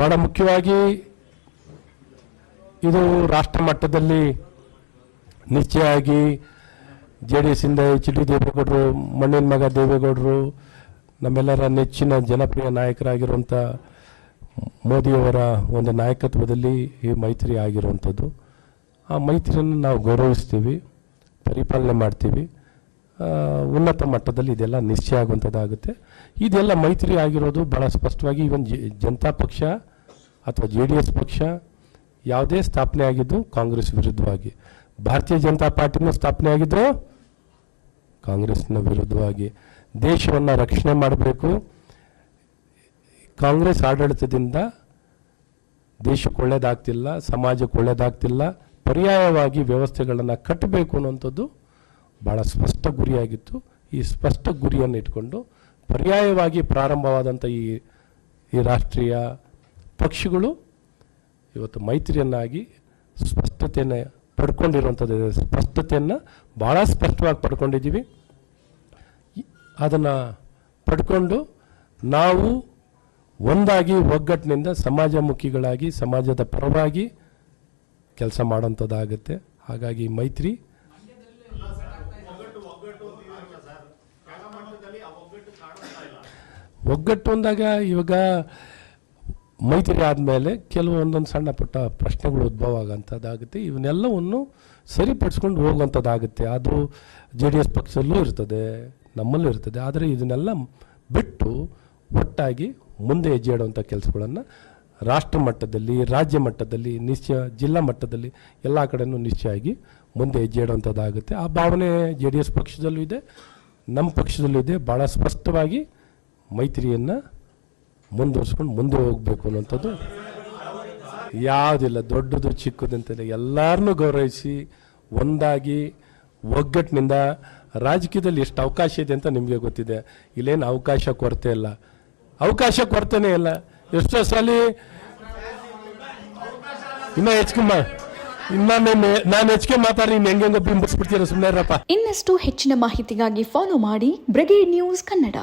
ಬಹಳ ಮುಖ್ಯವಾಗಿ ಇದು ರಾಷ್ಟ್ರ ಮಟ್ಟದಲ್ಲಿ ನಿಶ್ಚಯ ಆಗಿ JDS ಇಂದ HD ದೇವೇಗೌಡರು, ಮಣ್ಣಿನ ಮಗ ದೇವೇಗೌಡರು, ನಮ್ಮೆಲ್ಲರ ನೆಚ್ಚಿನ ಜನಪ್ರಿಯ ನಾಯಕರಾಗಿರುವಂಥ ಮೋದಿಯವರ ಒಂದು ನಾಯಕತ್ವದಲ್ಲಿ ಈ ಮೈತ್ರಿ ಆಗಿರುವಂಥದ್ದು. ಆ ಮೈತ್ರಿಯನ್ನು ನಾವು ಗೌರವಿಸ್ತೀವಿ, ಪರಿಪಾಲನೆ ಮಾಡ್ತೀವಿ. ಉನ್ನತ ಮಟ್ಟದಲ್ಲಿ ಇದೆಲ್ಲ ನಿಶ್ಚಯ ಆಗುವಂಥದ್ದಾಗುತ್ತೆ. ಇದೆಲ್ಲ ಮೈತ್ರಿ ಆಗಿರೋದು ಭಾಳ ಸ್ಪಷ್ಟವಾಗಿ ಇವನ್ ಜನತಾ ಪಕ್ಷ ಅಥವಾ JDS ಪಕ್ಷ ಯಾವುದೇ ಸ್ಥಾಪನೆ ಆಗಿದ್ದು ಕಾಂಗ್ರೆಸ್ ವಿರುದ್ಧವಾಗಿ, ಭಾರತೀಯ ಜನತಾ ಪಾರ್ಟಿನೂ ಸ್ಥಾಪನೆ ಆಗಿದ್ದು ಕಾಂಗ್ರೆಸ್ನ ವಿರುದ್ಧವಾಗಿ. ದೇಶವನ್ನು ರಕ್ಷಣೆ ಮಾಡಬೇಕು, ಕಾಂಗ್ರೆಸ್ ಆಡಳಿತದಿಂದ ದೇಶಕ್ಕೆ ಒಳ್ಳೆಯದಾಗ್ತಿಲ್ಲ, ಸಮಾಜಕ್ಕೆ ಒಳ್ಳೆಯದಾಗ್ತಿಲ್ಲ, ಪರ್ಯಾಯವಾಗಿ ವ್ಯವಸ್ಥೆಗಳನ್ನು ಕಟ್ಟಬೇಕು ಅನ್ನುವಂಥದ್ದು ಭಾಳ ಸ್ಪಷ್ಟ ಗುರಿಯಾಗಿತ್ತು. ಈ ಸ್ಪಷ್ಟ ಗುರಿಯನ್ನು ಇಟ್ಕೊಂಡು ಪರ್ಯಾಯವಾಗಿ ಪ್ರಾರಂಭವಾದಂಥ ಈ ರಾಷ್ಟ್ರೀಯ ಪಕ್ಷಗಳು ಇವತ್ತು ಮೈತ್ರಿಯನ್ನಾಗಿ ಸ್ಪಷ್ಟತೆಯನ್ನು ಪಡ್ಕೊಂಡಿರುವಂಥದ್ದು. ಸ್ಪಷ್ಟತೆಯನ್ನು ಭಾಳ ಸ್ಪಷ್ಟವಾಗಿ ಪಡ್ಕೊಂಡಿದ್ದೀವಿ. ಅದನ್ನು ಪಡ್ಕೊಂಡು ನಾವು ಒಂದಾಗಿ ಒಗ್ಗಟ್ಟಿನಿಂದ ಸಮಾಜಮುಖಿಗಳಾಗಿ ಸಮಾಜದ ಪರವಾಗಿ ಕೆಲಸ ಮಾಡೋಂಥದ್ದಾಗುತ್ತೆ. ಹಾಗಾಗಿ ಮೈತ್ರಿ ಒಗ್ಗಟ್ಟು ಅಂದಾಗ ಇವಾಗ ಮೈತ್ರಿ ಆದಮೇಲೆ ಕೆಲವು ಒಂದೊಂದು ಸಣ್ಣ ಪುಟ್ಟ ಪ್ರಶ್ನೆಗಳು ಉದ್ಭವ ಆಗೋಂಥದ್ದಾಗುತ್ತೆ. ಇವನ್ನೆಲ್ಲವನ್ನು ಸರಿಪಡಿಸ್ಕೊಂಡು ಹೋಗುವಂಥದ್ದಾಗುತ್ತೆ. ಅದು JDS ಪಕ್ಷದಲ್ಲೂ ಇರ್ತದೆ, ನಮ್ಮಲ್ಲೂ ಇರ್ತದೆ. ಆದರೆ ಇದನ್ನೆಲ್ಲ ಬಿಟ್ಟು ಒಟ್ಟಾಗಿ ಮುಂದೆ ಹೆಜ್ಜೆ ಇಡುವಂಥ ಕೆಲಸಗಳನ್ನು ರಾಷ್ಟ್ರ ಮಟ್ಟದಲ್ಲಿ, ರಾಜ್ಯ ಮಟ್ಟದಲ್ಲಿ, ನಿಶ್ಚಯ ಜಿಲ್ಲಾ ಮಟ್ಟದಲ್ಲಿ ಎಲ್ಲ ಕಡೆಯೂ ನಿಶ್ಚಯ ಆಗಿ ಮುಂದೆ ಹೆಜ್ಜೆ ಇಡುವಂಥದ್ದಾಗುತ್ತೆ. ಆ ಭಾವನೆ JDS ಪಕ್ಷದಲ್ಲೂ ಇದೆ, ನಮ್ಮ ಪಕ್ಷದಲ್ಲೂ ಇದೆ. ಭಾಳ ಸ್ಪಷ್ಟವಾಗಿ ಮೈತ್ರಿಯನ್ನು ಮುಂದುವರ್ಸ್ಕೊಂಡು ಮುಂದೆ ಹೋಗಬೇಕು ಅನ್ನೋಂಥದ್ದು ಯಾವುದಿಲ್ಲ. ದೊಡ್ಡದು ಚಿಕ್ಕದಂತೆಲ್ಲ ಎಲ್ಲರನ್ನೂ ಗೌರವಿಸಿ ಒಂದಾಗಿ ಒಗ್ಗಟ್ಟಿನಿಂದ ರಾಜಕೀಯದಲ್ಲಿ ಎಷ್ಟು ಅವಕಾಶ ಇದೆ ಅಂತ ನಿಮಗೆ ಗೊತ್ತಿದೆ. ಇಲ್ಲೇನು ಅವಕಾಶ ಕೊರತೆ ಇಲ್ಲ, ಅವಕಾಶ ಕೊರತೆನೇ ಇಲ್ಲ. ಎಷ್ಟೋ ಸಲ ಇನ್ನೂ ಹೆಚ್ಚಿಗೆ ನಾನು ಹೆಚ್ಚಿಗೆ ಮಾತಾಡಿ ಹೆಂಗೆಂಗೋ ಬಿಂಬಿಸ್ಬಿಡ್ತೀರ, ಸುಮ್ಮನೆ ಇರಪ್ಪ. ಇನ್ನಷ್ಟು ಹೆಚ್ಚಿನ ಮಾಹಿತಿಗಾಗಿ ಫಾಲೋ ಮಾಡಿ ಬ್ರಿಗೇಡ್ ನ್ಯೂಸ್ ಕನ್ನಡ.